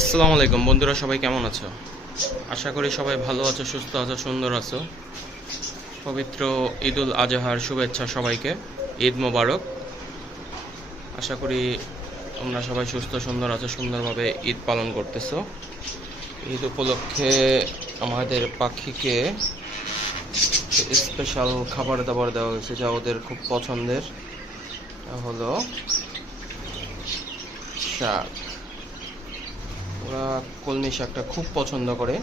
আসসালামু আলাইকুম বন্ধুরা, সবাই কেমন আছো? আশা করি সবাই ভালো আছো, সুস্থ আছো, সুন্দর আছো। পবিত্র ঈদুল আজহার শুভেচ্ছা সবাইকে। ঈদ মোবারক। আশা করি তোমরা সবাই সুস্থ সুন্দর আছো, সুন্দরভাবে ঈদ পালন করতেছো। ঈদ উপলক্ষে আমাদের পাখিকে স্পেশাল খাবার দাবার দেওয়া হয়েছে, যা ওদের খুব পছন্দের। হলো শাক। ওরা কলমি শাকটা খুব পছন্দ করে।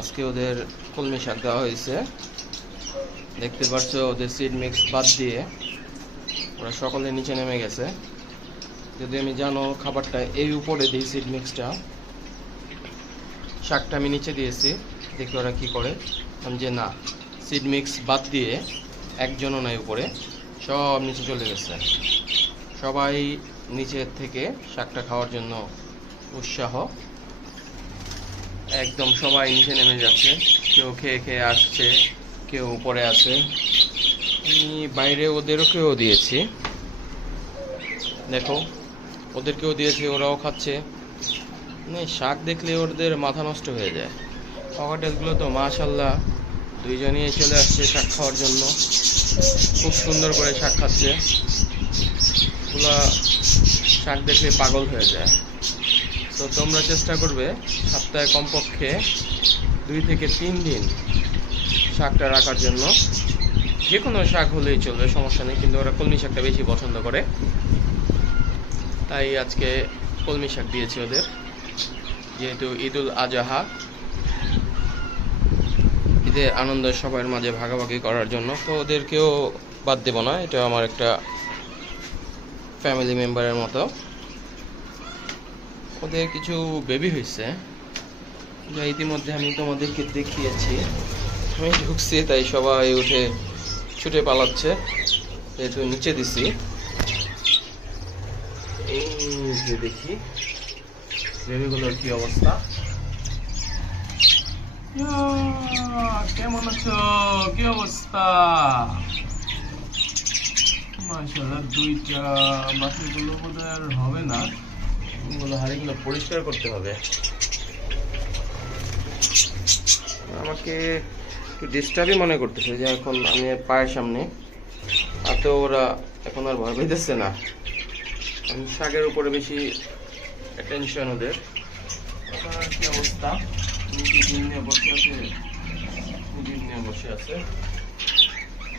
আজকে ওদের কলমি শাক দেওয়া হয়েছে। দেখতে পাচ্ছ ওদের সিড মিক্স বাদ দিয়ে ওরা সকলে নিচে নেমে গেছে। যদি আমি জানো খাবারটা এই উপরে দিই, সিড মিক্সটা, শাকটা আমি নিচে দিয়েছি, দেখি ওরা কী করে। যে না, সিড মিক্স বাদ দিয়ে একজনও নাই উপরে, সব নিচে চলে গেছে। সবাই নিচের থেকে শাকটা খাওয়ার জন্য উৎসাহ, একদম সবাই নিচে নেমে যাচ্ছে। কেউ খেয়ে খেয়ে আসছে, কেউ উপরে আছে। আমি বাইরে ওদেরকেও দিয়েছি, দেখো ওদেরকেও দিয়েছি, ওরাও খাচ্ছে। মানে শাক দেখলে ওদের মাথা নষ্ট হয়ে যায়। ককাটেলগুলো তো মাশাল্লাহ দুইজনই চলে আসছে শাক খাওয়ার জন্য, খুব সুন্দর করে শাক খাচ্ছে। ওগুলা শাক দেখলে পাগল হয়ে যায়। তো তোমরা চেষ্টা করবে সপ্তাহে কমপক্ষে 2 থেকে 3 দিন শাকটা রাখার জন্য। যে কোনো শাক হলেই চলবে, সমস্যা নেই, কিন্তু ওরা কলমি শাকটা বেশি পছন্দ করে। তাই আজকে কলমি শাক দিয়েছি ওদের, যেহেতু ঈদুল আজহা, ঈদের আনন্দ সবার মাঝে ভাগাভাগি করার জন্য। তো ওদেরকেও বাদ দেব না, এটা আমার একটা ফ্যামিলি মেম্বারের মতো। ওদের কিছু বেবি হয়েছে, যা ইতিমধ্যে আমি তোমাদেরকে দেখিয়েছি। আমি ঢুকছি তাই সবাই উঠে ছুটে পালাচ্ছে, যেহেতু নিচে দিছি। এই যে দেখি বেবিগুলোর কি অবস্থা। কেমন আছো? কি অবস্থা? মাশাআল্লাহ, 2টা। বাকিগুলো বোধহয় আর হবে না, হাড়িগুলো পরিষ্কার করতে হবে। আমাকে একটু ডিস্টার্বই মনে করতেছে যে এখন আমি পায়ের সামনে, আর তো ওরা এখন আর ভয় পেতেছে না। আমি শাকের উপরে বেশি অ্যাটেনশন ওদের। কি অবস্থা? ডিম নিয়ে বসে আছে, ডিম নিয়ে বসে আছে।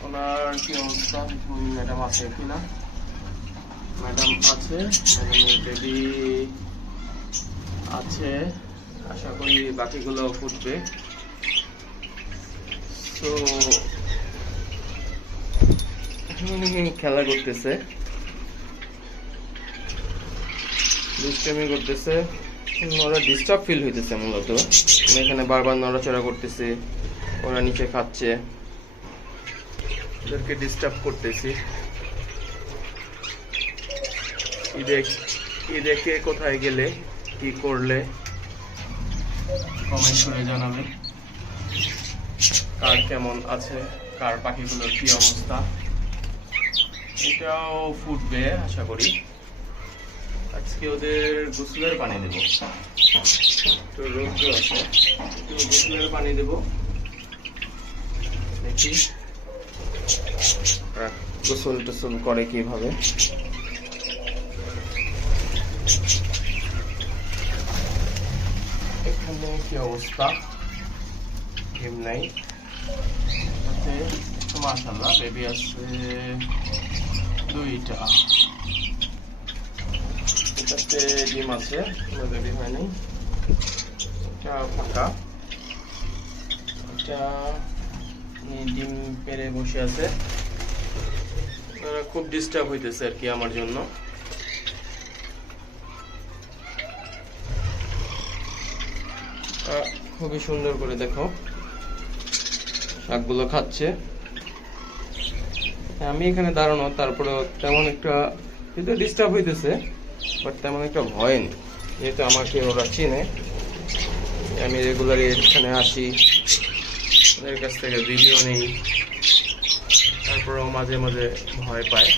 ওনার কি অবস্থা? ম্যাডাম আছে কিনা? ম্যাডাম আছে, ম্যাডামের বেবি আছে। আশা করি বাকিগুলো ফুটবে। তো খেলা করতেছে, দুষ্টামি করতেছে। ওরা ডিস্টার্ব ফিল হইতেছে মূলত। আমি এখানে বারবার নড়াচড়া করতেছি, ওরা নিচে খাচ্ছে, ওদেরকে ডিস্টার্ব করতেছি। ঈদে কে কোথায় গেলে, কি করলে কমেন্ট করে জানাবে। কার কেমন আছে, কার পাখিগুলোর কি অবস্থা। এটাও ফুটবে আশা করি। আজকে ওদের গোসলের পানি দেব, তো রৌদ্র আছে, তো গোসলের পানি দেব। দেখি গোসল টোসল করে কিভাবে। এখানে কি অবস্থা? ডিম নাই, মাশাআল্লাহ বেবি আছে 2টা। এটাতে ডিম আছে, কোনো বেবি হয় নাই। এটা ফাঁকা, এটা ডিম পেড়ে বসে আছে। খুব ডিস্টার্ব হইতেছে আর কি আমার জন্য। খুবই সুন্দর করে দেখো শাকগুলো খাচ্ছে। আমি এখানে দাঁড়ানো, তারপরে তেমন একটা কিন্তু ডিস্টার্ব হইতেছে, বাট তেমন একটা ভয় নেই, যেহেতু আমাকে ওরা চিনে। আমি রেগুলারলি এখানে আসি, ওদের কাছ থেকে ভিডিও নেই, তারপরেও মাঝে মাঝে ভয় পায়।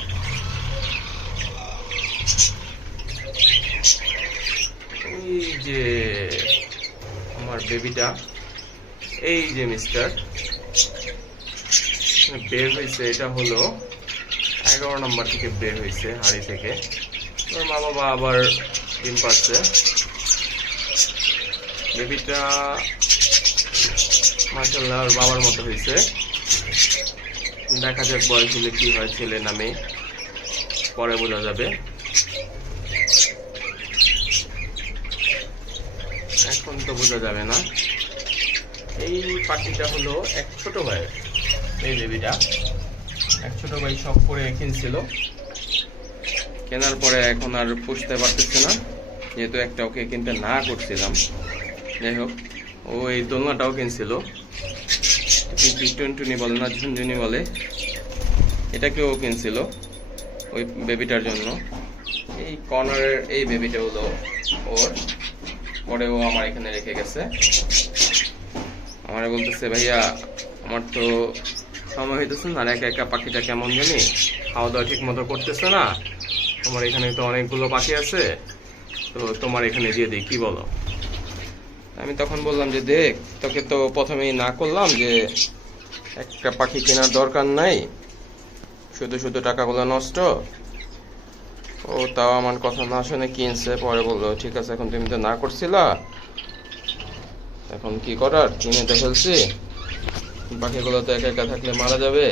এই যে আমার বেবিটা, এই যে মিস্টার বের হয়েছে, এটা হলো 11 নম্বর থেকে বের হয়েছে হাড়ি থেকে। ওর মা বাবা আবার ডিম পাচ্ছে। বেবিটা মাশাআল্লাহ ওর বাবার মতো হয়েছে। দেখা যাক বয়স হলে কি হয়, ছেলে না মেয়ে পরে বোঝা যাবে। এখন তো বোঝা যাবে না। এই পাখিটা হলো এক ছোট ভাইয়ের, এই বেবিটা এক ছোট ভাই শখ করে কিনছিল, কেনার পরে এখন আর পুষতে পারতেছে না, যেহেতু একটা ওকে কিনতে না করছিলাম। যাই হোক, ও এই দোলনাটাও কিনছিল, টুনটুনি বলে না ঝুনঝুনি বলে, এটাকেও কিনছিল ওই বেবিটার জন্য। এই কর্নারের এই বেবিটা হলো ওর, পরে ও আমার এখানে রেখে গেছে। আমার বলতেছে ভাইয়া আমার তো সময় হইতেছে না, আর একা একা পাখিটা কেমন জানি খাওয়া দাওয়া ঠিক মতো করতেছে না, তোমার এখানে তো অনেকগুলো পাখি আছে, তো তোমার এখানে দিয়ে দিই, কি বলো? আমি তখন বললাম যে দেখ, তোকে তো প্রথমেই না করলাম যে একটা পাখি কেনার দরকার নাই, শুধু শুধু টাকাগুলো নষ্ট। ও তাও আমার কথা না শুনে কিনছে, পরে বললো ঠিক আছে এখন তুমি তো না করছিলা, এখন কি করার, কিনে তো ফেলছি, পাখিগুলো তো একা একা থাকলে মারা যাবে,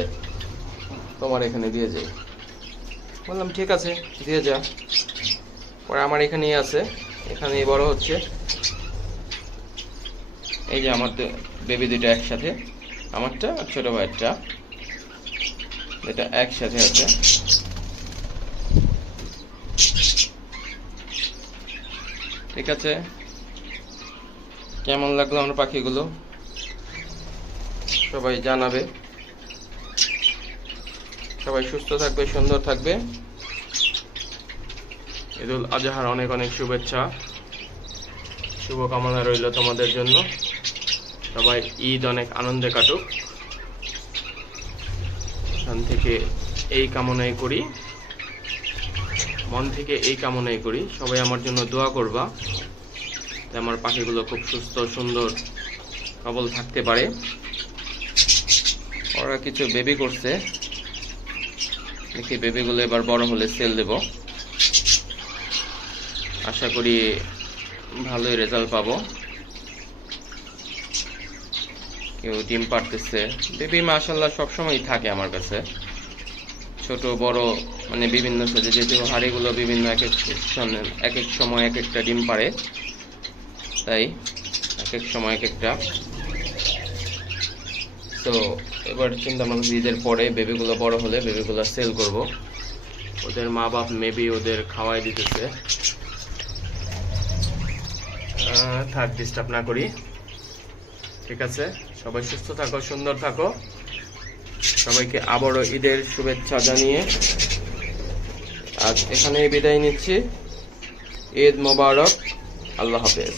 তোমার এখানে দিয়ে যাই। বললাম ঠিক আছে দিয়ে যা। পরে আমার এখানেই আছে, এখানেই বড় হচ্ছে। এই যে আমার বেবি দুটো একসাথে, আমারটা আর ছোট ভাইয়েরটা, এটা একসাথে আছে। ঠিক আছে, কেমন লাগলো আমার পাখিগুলো সবাই জানাবে। সবাই সুস্থ থাকবে, সুন্দর থাকবে। ঈদুল আজহার অনেক অনেক শুভেচ্ছা, শুভকামনা রইল তোমাদের জন্য। সবাই ঈদ অনেক আনন্দে কাটুক, এখান থেকে এই কামনাই করি, মন থেকে এই কামনাই করি। সবাই আমার জন্য দোয়া করবা যে আমার পাখিগুলো খুব সুস্থ সুন্দর সবল থাকতে পারে। ওরা কিছু বেবি করছে, দেখি বেবিগুলো এবার বড় হলে সেল দেব, আশা করি ভালোই রেজাল্ট পাবো। কেউ ডিম পারতেছে, বেবি মাশাআল্লাহ সবসময় থাকে আমার কাছে, ছোট বড় মানে বিভিন্ন সাইজে, যেহেতু হাড়িগুলো বিভিন্ন এক এক সময় এক একটা ডিম পারে, তাই এক এক সময় এক একটা। তো এবার চিন্তা ভাবনা ঈদের পরে বেবিগুলো বড় হলে বেবিগুলো সেল করব। ওদের মা বাপ মেবি ওদের খাওয়াই দিতেছে, থাক ডিস্টার্ব না করি। ঠিক আছে, সবাই সুস্থ থাকো, সুন্দর থাকো। সবাইকে আবারও ঈদের শুভেচ্ছা জানিয়ে আজ এখানেই বিদায় নিচ্ছি। ঈদ মোবারক, আল্লাহ হাফেজ।